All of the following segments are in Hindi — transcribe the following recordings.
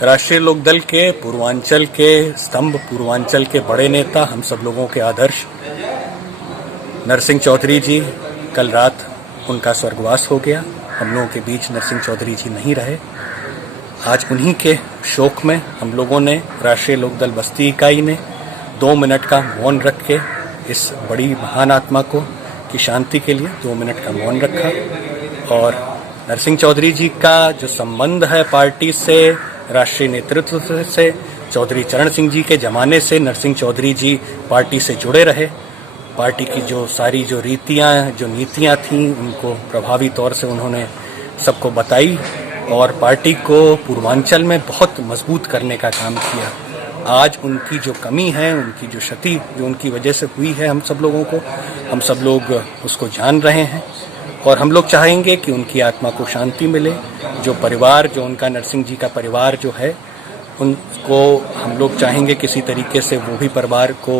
राष्ट्रीय लोकदल के पूर्वांचल के स्तंभ, पूर्वांचल के बड़े नेता, हम सब लोगों के आदर्श नरसिंह चौधरी जी, कल रात उनका स्वर्गवास हो गया। हम लोगों के बीच नरसिंह चौधरी जी नहीं रहे। आज उन्हीं के शोक में हम लोगों ने, राष्ट्रीय लोकदल बस्ती इकाई ने 2 मिनट का मौन रख के इस बड़ी महान आत्मा को की शांति के लिए 2 मिनट का मौन रखा। और नरसिंह चौधरी जी का जो संबंध है पार्टी से, राष्ट्रीय नेतृत्व से, चौधरी चरण सिंह जी के जमाने से नरसिंह चौधरी जी पार्टी से जुड़े रहे। पार्टी की जो सारी जो रीतियाँ, जो नीतियाँ थीं, उनको प्रभावी तौर से उन्होंने सबको बताई और पार्टी को पूर्वांचल में बहुत मजबूत करने का काम किया। आज उनकी जो कमी है, उनकी जो क्षति जो उनकी वजह से हुई है हम सब लोगों को, हम सब लोग उसको जान रहे हैं और हम लोग चाहेंगे कि उनकी आत्मा को शांति मिले। जो परिवार, जो उनका नरसिंह जी का परिवार जो है, उनको हम लोग चाहेंगे किसी तरीके से वो भी परिवार को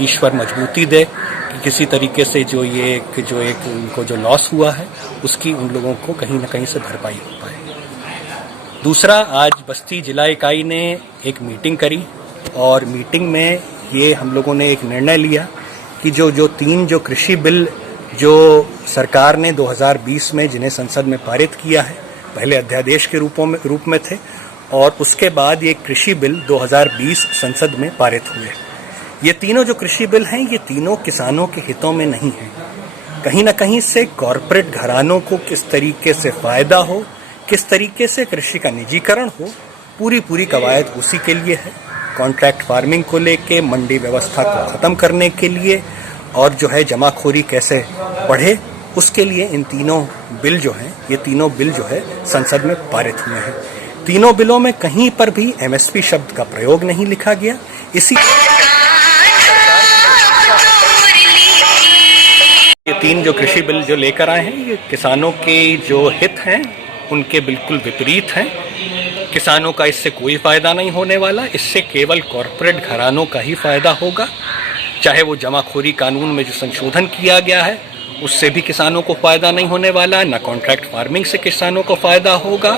ईश्वर मजबूती दे कि किसी तरीके से जो एक उनको जो लॉस हुआ है उसकी उन लोगों को कहीं ना कहीं से भरपाई हो पाए। दूसरा, आज बस्ती जिला इकाई ने एक मीटिंग करी और मीटिंग में ये हम लोगों ने एक निर्णय लिया कि जो 3 जो कृषि बिल जो सरकार ने 2020 में जिन्हें संसद में पारित किया है, पहले अध्यादेश के रूप में थे और उसके बाद ये कृषि बिल 2020 संसद में पारित हुए। ये तीनों जो कृषि बिल हैं, ये तीनों किसानों के हितों में नहीं हैं। कहीं ना कहीं से कॉरपोरेट घरानों को किस तरीके से फायदा हो, किस तरीके से कृषि का निजीकरण हो, पूरी कवायद उसी के लिए है। कॉन्ट्रैक्ट फार्मिंग को लेके, मंडी व्यवस्था को खत्म करने के लिए और जो है जमाखोरी कैसे बढ़े, उसके लिए इन तीनों बिल जो हैं, ये तीनों बिल जो है संसद में पारित हुए हैं। तीनों बिलों में कहीं पर भी एमएसपी शब्द का प्रयोग नहीं लिखा गया। इसी ये 3 जो कृषि बिल जो लेकर आए हैं, ये किसानों के जो हित हैं उनके बिल्कुल विपरीत हैं। किसानों का इससे कोई फायदा नहीं होने वाला, इससे केवल कॉरपोरेट घरानों का ही फायदा होगा। चाहे वो जमाखोरी कानून में जो संशोधन किया गया है उससे भी किसानों को फायदा नहीं होने वाला, ना कॉन्ट्रैक्ट फार्मिंग से किसानों को फायदा होगा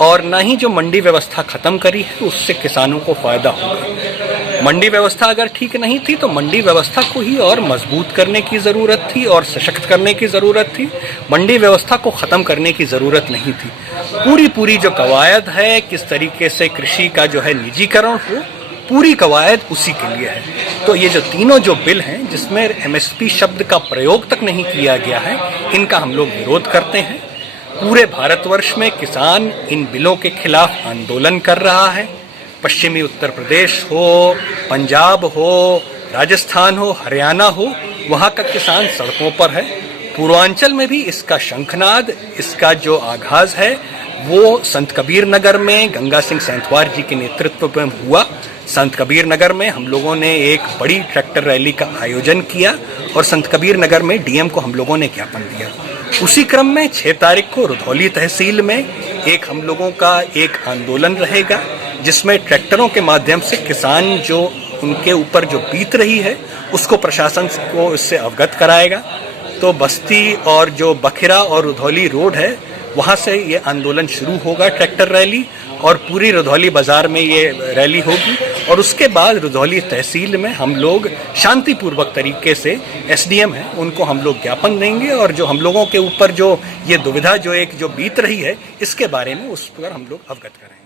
और ना ही जो मंडी व्यवस्था खत्म करी है उससे किसानों को फायदा होगा। मंडी व्यवस्था अगर ठीक नहीं थी तो मंडी व्यवस्था को ही और मजबूत करने की ज़रूरत थी और सशक्त करने की ज़रूरत थी। मंडी व्यवस्था को ख़त्म करने की ज़रूरत नहीं थी। पूरी जो कवायद है किस तरीके से कृषि का जो है निजीकरण हो, पूरी कवायद उसी के लिए है। तो ये जो तीनों जो बिल हैं जिसमें एमएसपी शब्द का प्रयोग तक नहीं किया गया है, इनका हम लोग विरोध करते हैं। पूरे भारतवर्ष में किसान इन बिलों के खिलाफ आंदोलन कर रहा है। पश्चिमी उत्तर प्रदेश हो, पंजाब हो, राजस्थान हो, हरियाणा हो, वहाँ का किसान सड़कों पर है। पूर्वांचल में भी इसका शंखनाद, इसका जो आगाज है वो संत कबीर नगर में गंगा सिंह सेंथवार जी के नेतृत्व में हुआ। संत कबीर नगर में हम लोगों ने एक बड़ी ट्रैक्टर रैली का आयोजन किया और संत कबीर नगर में डीएम को हम लोगों ने ज्ञापन दिया। उसी क्रम में 6 तारीख को रुधौली तहसील में एक हम लोगों का एक आंदोलन रहेगा जिसमें ट्रैक्टरों के माध्यम से किसान जो उनके ऊपर जो बीत रही है उसको प्रशासन को इससे अवगत कराएगा। तो बस्ती और जो बखिरा और रुधौली रोड है वहाँ से ये आंदोलन शुरू होगा, ट्रैक्टर रैली, और पूरी रुधौली बाजार में ये रैली होगी और उसके बाद रुधौली तहसील में हम लोग शांतिपूर्वक तरीके से एसडीएम है उनको हम लोग ज्ञापन देंगे और जो हम लोगों के ऊपर जो ये दुविधा जो बीत रही है इसके बारे में उस पर हम लोग अवगत करेंगे।